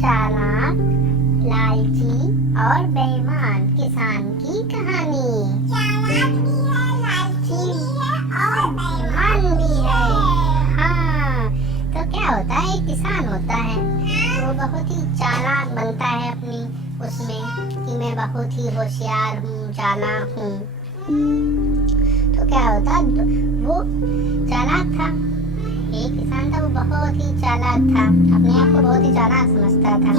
चालाक, लालची और बेईमान किसान की कहानी। चालाक भी है, लालची भी है और बेईमान भी है। हाँ, तो क्या होता है, एक किसान होता है, वो बहुत ही चालाक बनता है अपनी उसमें कि मैं बहुत ही होशियार हूँ, चालाक हूँ। तो क्या होता, वो चालाक था, एक किसान था, वो बहुत ही चालाक था, अपने आप को बहुत ही चालाक समझता था।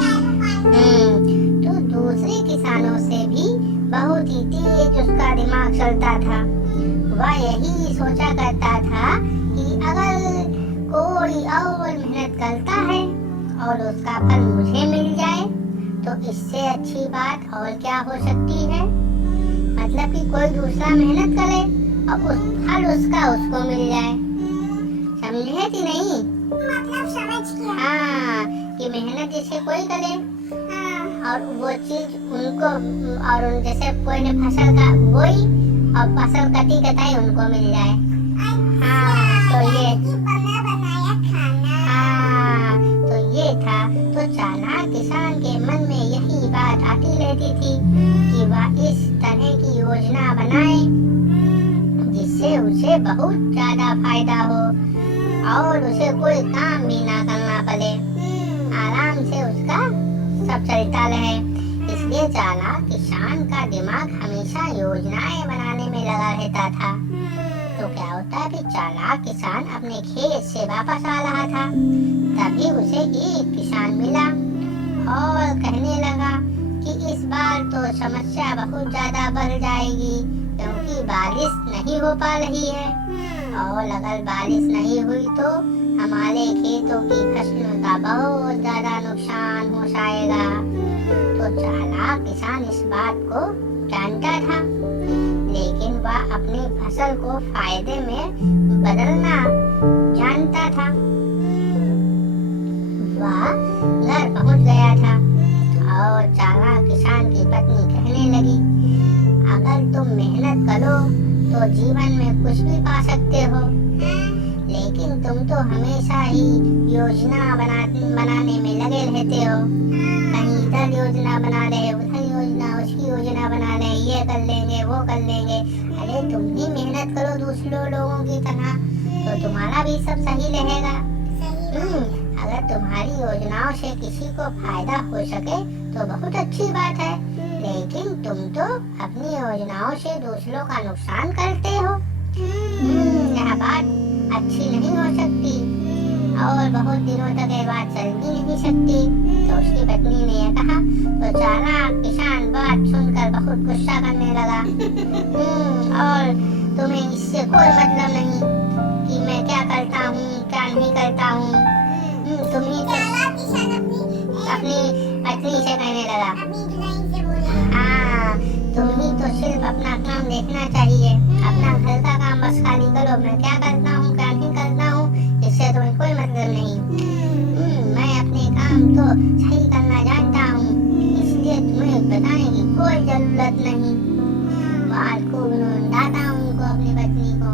तो दूसरे किसानों से भी बहुत ही तेज उसका दिमाग चलता था। वह यही सोचा करता था कि अगर कोई और मेहनत करता है और उसका फल मुझे मिल जाए तो इससे अच्छी बात और क्या हो सकती है। मतलब कि कोई दूसरा मेहनत करे और उस फल उसका उसको मिल जाए। समझे कि नहीं? मतलब समझ गया। हाँ, कि मेहनत जैसे कोई करे और वो चीज उनको, और जैसे कोई ने फसल का बोई और फसल कटी कटाई उनको मिल जाए। हाँ, तो ये बना बनाया खाना। हाँ, तो ये था। तो चालाक किसान के मन में यही बात आती रहती थी कि वह इस तरह की योजना बनाए जिससे उसे बहुत ज्यादा फायदा हो और उसे कोई काम भी ना करना पड़े, आराम से उसका सब चलता रहे। इसलिए चालाक किसान का दिमाग हमेशा योजनाएं बनाने में लगा रहता था। तो क्या होता है, कि चालाक किसान अपने खेत से वापस आ रहा था, तभी उसे एक किसान मिला और कहने लगा कि इस बार तो समस्या बहुत ज्यादा बढ़ जाएगी क्योंकि बारिश नहीं हो पा रही है, और अगर बारिश नहीं हुई तो हमारे खेतों की फसलों का बहुत ज्यादा नुकसान हो जाएगा। तो चालाक किसान इस बात को जानता था, लेकिन वह अपनी फसल को फायदे में बदलना जानता था। वह घर पहुंच गया था और चालाक किसान की पत्नी कहने लगी, अगर तुम मेहनत करो तो जीवन में कुछ भी पा सकते हो, लेकिन तुम तो हमेशा ही योजना बनाने में लगे रहते हो। कहीं इधर योजना बना रहे, उधर योजना, उसकी योजना बना रहे, ये कर लेंगे, वो कर लेंगे। अरे तुम भी मेहनत करो दूसरों लोगों की तरह, तो तुम्हारा भी सब सही रहेगा। अगर तुम्हारी योजनाओं से किसी को फायदा हो सके तो बहुत अच्छी बात है, लेकिन तुम तो अपनी योजनाओं से दूसरों का नुकसान करते हो। यह बात अच्छी नहीं हो सकती और बहुत दिनों तक ये बात चल भी नहीं सकती। तो उसकी पत्नी ने यह कहा। तो चालाक किसान बात सुनकर बहुत गुस्सा करने लगा। और तुम्हें इससे कोई मतलब नहीं कि मैं क्या करता हूँ, क्या नहीं करता हूँ। तुम ही तो अपनी पत्नी से कहने लगा, हाँ, तुम ही तो सिर्फ अपना काम देखना चाहिए, अपना घर का काम बस खाली करो। मैं क्या करता हूँ, क्या नहीं करता हूँ, इससे तुम्हें कोई मतलब नहीं। मैं अपने काम तो सही करना जानता हूँ, इसलिए तुम्हें बताने की कोई जरूरत नहीं। बात को डांटा उनको, अपनी पत्नी को।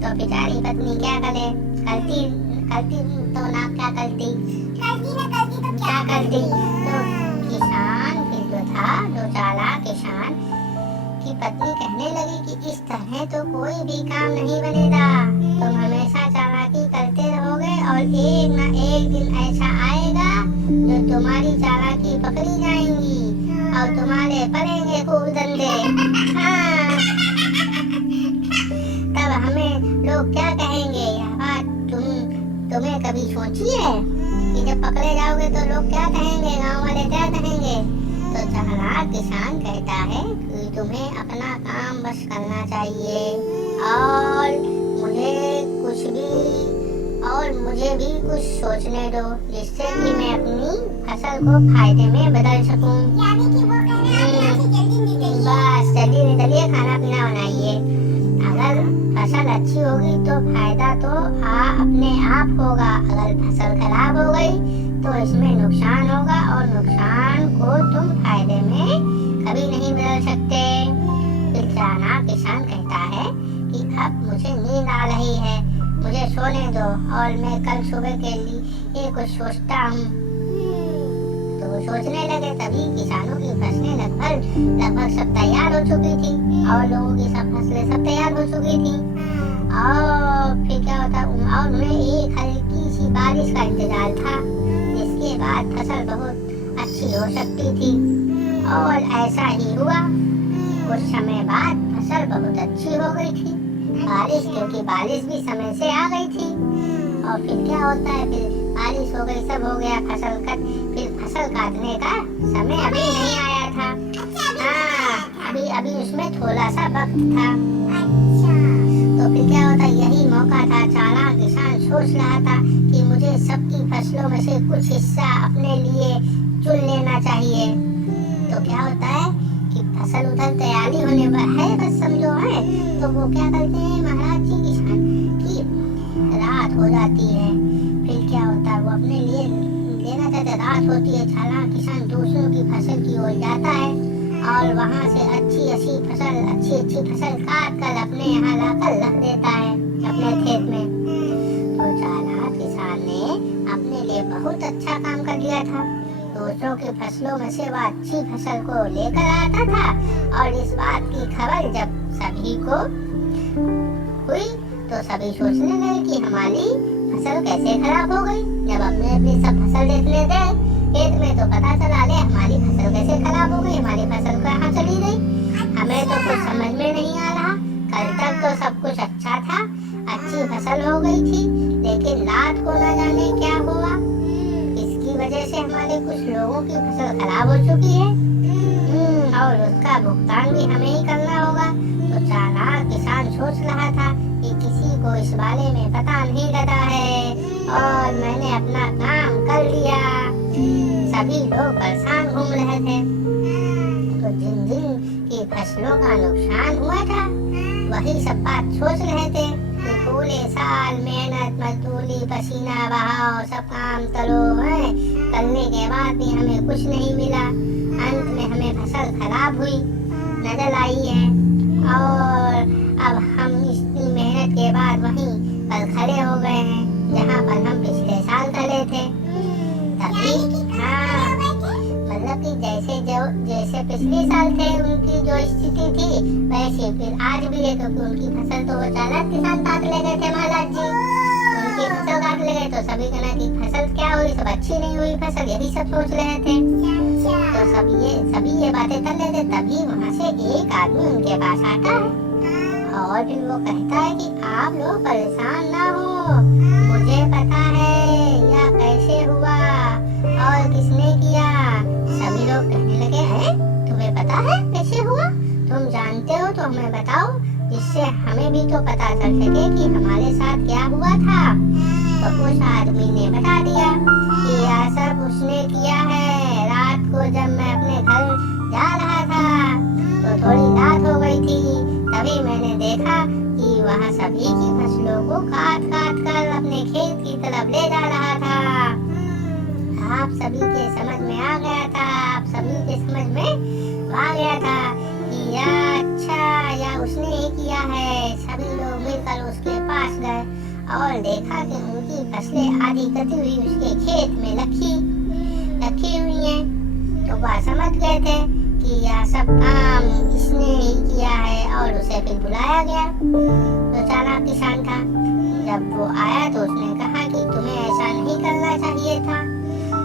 तो बेचारी पत्नी क्या करे, करती तो ना क्या करती, तो क्या करती। तो किसान फिर जो था, जो चालाक किसान की पत्नी कहने लगी कि इस तरह तो कोई भी काम नहीं बनेगा, तुम हमेशा चालाकी करते रहोगे और एक न एक दिन ऐसा आएगा जो तुम्हारी चालाकी पकड़ी जाएंगी और तुम्हारे पड़ेंगे खूब धंधे। हाँ, तब हमें लोग क्या कहेंगे। यह बात तुम्हें कभी सोची है कि जब पकड़े जाओगे तो लोग क्या कहेंगे, गांव वाले क्या कहेंगे। तो चालाक किसान कहता है कि तुम्हें अपना काम बस करना चाहिए और मुझे भी कुछ सोचने दो जिससे कि मैं अपनी फसल को फायदे में बदल सकूं। बस जल्दी निकलिए, खाना पीना बनाइए। अगर फसल अच्छी होगी तो फायदा तो अपने आप होगा, अगर फसल खराब हो गई तो इसमें नुकसान होगा और नुकसान को तुम फायदे में कभी नहीं बदल सकते। फिर चालाक किसान कहता है कि अब मुझे नींद आ रही है, मुझे सोने दो और मैं कल सुबह के लिए कुछ सोचता हूँ। तो वो सोचने लगे, तभी किसानों की फसलें लगभग सब तैयार हो चुकी थी और लोगों की सब फसलें सब तैयार हो चुकी थी। और फिर क्या होता, और उन्हें एक हल्की सी बारिश का इंतजार था, जिसके बाद फसल बहुत अच्छी हो सकती थी। और ऐसा ही हुआ। कुछ समय बाद फसल बहुत अच्छी हो गई थी, क्योंकि बारिश भी समय से आ गई थी। और फिर क्या होता है, फिर बारिश हो गई, सब हो गया, फिर फसल काटने का समय अभी नहीं आया था। हाँ, अभी उसमें थोड़ा सा वक्त था। तो फिर क्या होता, यही मौका था। चालाक किसान सोच रहा था कि मुझे सबकी फसलों में से कुछ हिस्सा अपने लिए चुन लेना चाहिए। तो क्या होता है कि फसल उधर तैयारी होने पर है, बस समझो है, तो वो क्या करते हैं महाराज जी, किसान की रात हो जाती है। फिर क्या होता है, वो अपने लिए लेना चाहते, रात होती है, चालाक किसान दूसरों की फसल की ओर जाता है और वहाँ से अच्छी फसल काट कर अपने यहाँ लाकर रख देता है अपने खेत में। तो चालाक किसान ने अपने लिए बहुत अच्छा काम कर लिया था। दूसरों की फसलों में से वह अच्छी फसल को लेकर आता था और इस बात की खबर जब सभी को हुई तो सभी सोचने लगे कि हमारी फसल कैसे खराब हो गई। जब अपनी सब फसल देखने गए खेत में तो पता चला, ले हमारी फसल कैसे खराब हो गई, हमारी फसल कहाँ चली गई, हमें तो कुछ समझ में नहीं आ रहा। कल तक तो सब कुछ अच्छा था, अच्छी फसल हो गई थी, लेकिन रात को न जाने क्या हुआ, इसकी वजह से हमारे कुछ लोगों की फसल खराब हो चुकी है और उसका भुगतान भी हमें ही करना होगा। तो चालाक किसान सोच रहा था कि किसी को इस बारे में पता नहीं लगा है और मैंने अपना काम कर लिया। सभी लोग परेशान घूम रहे थे। तो जिन की फसलों का नुकसान हुआ था वही सब बात सोच रहे थे कि पूरे साल मेहनत मजदूरी पसीना बहाव सब काम तलो है करने के बाद भी हमें कुछ नहीं मिला। अंत में हमें फसल खराब हुई नजर आई है और अब हम इतनी मेहनत के बाद वहीं पर खड़े हो गए हैं जहाँ पर हम पिछले साल खड़े थे। तभी हाँ, मतलब कि जैसे पिछले साल थे उनकी जो स्थिति थी वैसे फिर आज भी है, क्योंकि उनकी फसल तो वो चालाक किसान काट ले गए थे महाराज जी, उनकी फसल काट ले गए। तो सभी कहना कि फसल क्या हुई, सब अच्छी नहीं हुई फसल, यही सब सोच रहे थे। तो सभी ये बातें कर रहे थे। तभी वहाँ से एक आदमी उनके पास आता है और फिर वो कहता है कि आप लोग परेशान ना हो, मुझे पता है यह कैसे हुआ और किसने किया। सभी लोग कहने लगे, हैं तुम्हें पता है कैसे हुआ, तुम जानते हो तो हमें बताओ, जिससे हमें भी तो पता चल सके कि हमारे साथ क्या हुआ था। तो उस आदमी ने बता दिया कि यह सब उसने किया है। रात को जब मैं अपने घर जा रहा था तो थोड़ी रात हो गई थी, तभी मैंने देखा कि वह सभी की फसलों को काट कर अपने खेत की तरफ ले जा रहा था। आप सभी के समझ में आ गया था, कि या उसने ही किया है। सभी लोग मिलकर उसके पास गए और देखा कि उनकी फसलें आधी कटी हुई उसके खेत में रखी हुई हैं। तो वह समझ गए थे कि यह सब काम इसने ही किया है और उसे फिर बुलाया गया। तो चालाक किसान था, जब वो आया तो उसने कहा कि तुम्हें ऐसा नहीं करना चाहिए था।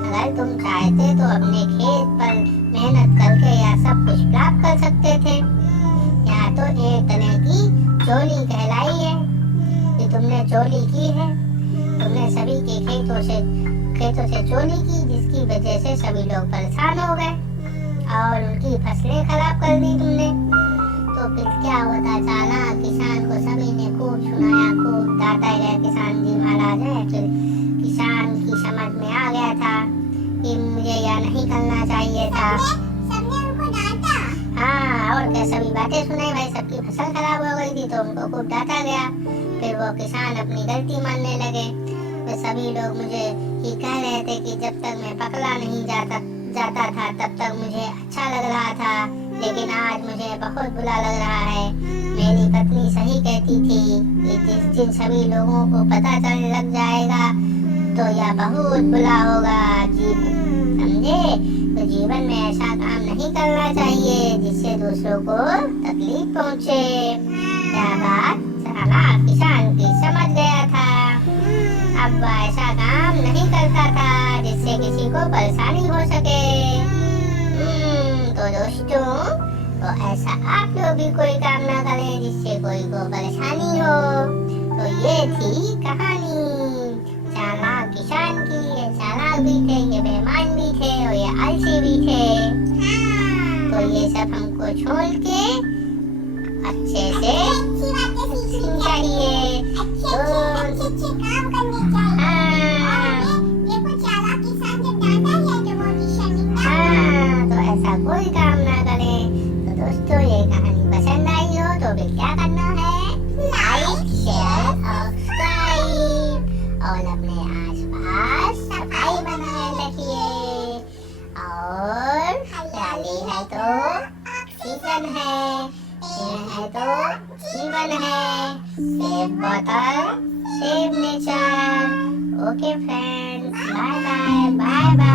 अगर तुम चाहते तो अपने खेत पर मेहनत करके यह सब कुछ प्राप्त कर सकते थे। यह तो एक तरह की चोरी कहलाई है कि तुमने चोरी की है, तुमने सभी के खेतों से चोरी की, जिसकी वजह से सभी लोग परेशान हो गए और उनकी फसलें खराब कर दी तुमने। तो फिर क्या होता, चालाक किसान को सभी ने खूब सुनाया, खूब डांटा गया। किसान जी महाराज है, फिर किसान की समझ में आ गया था कि मुझे यह नहीं करना चाहिए था। सबने उनको डांटा। हाँ, और क्या, सभी बातें सुनाई भाई, सबकी फसल खराब हो गई थी तो उनको खूब डांटा गया। फिर वो किसान अपनी गलती मानने लगे। तो सभी लोग मुझे ये कह रहे थे कि जब तक मैं पकड़ा नहीं जाता था तब तक मुझे अच्छा लग रहा था, लेकिन आज मुझे बहुत बुरा लग रहा है। मेरी पत्नी सही कहती थी कि जिन सभी लोगों को पता चलने लग जाएगा तो यह बहुत बुरा होगा। जी समझे? तो जीवन में ऐसा काम नहीं करना चाहिए जिससे दूसरों को तकलीफ पहुंचे। क्या बात चालाक किसान की समझ गया था। अब वह ऐसा काम नहीं करता था जिससे किसी को परेशानी हो सके। तो दोस्तों, तो ऐसा आप लोग भी कोई काम ना करें जिससे कोई को परेशानी हो। तो ये थी कहानी चालाक किसान की। ये चालाक भी थे, ये बेईमान भी थे और ये आलसी भी थे। तो ये सब हमको छोड़ के अच्छे से सीखनी चाहिए। तो ऐसा कोई काम ना करें। तो दोस्तों, ये कहानी पसंद आई हो तो फिर क्या करना है? लाइक, शेयर और सब्सक्राइब और अपने आसपास सफाई बनाए रखिए। और हरियाली है तो ऑक्सीजन है, पेड़ है तो जीवन है। Save water, save nature. Okay friends, bye bye bye bye.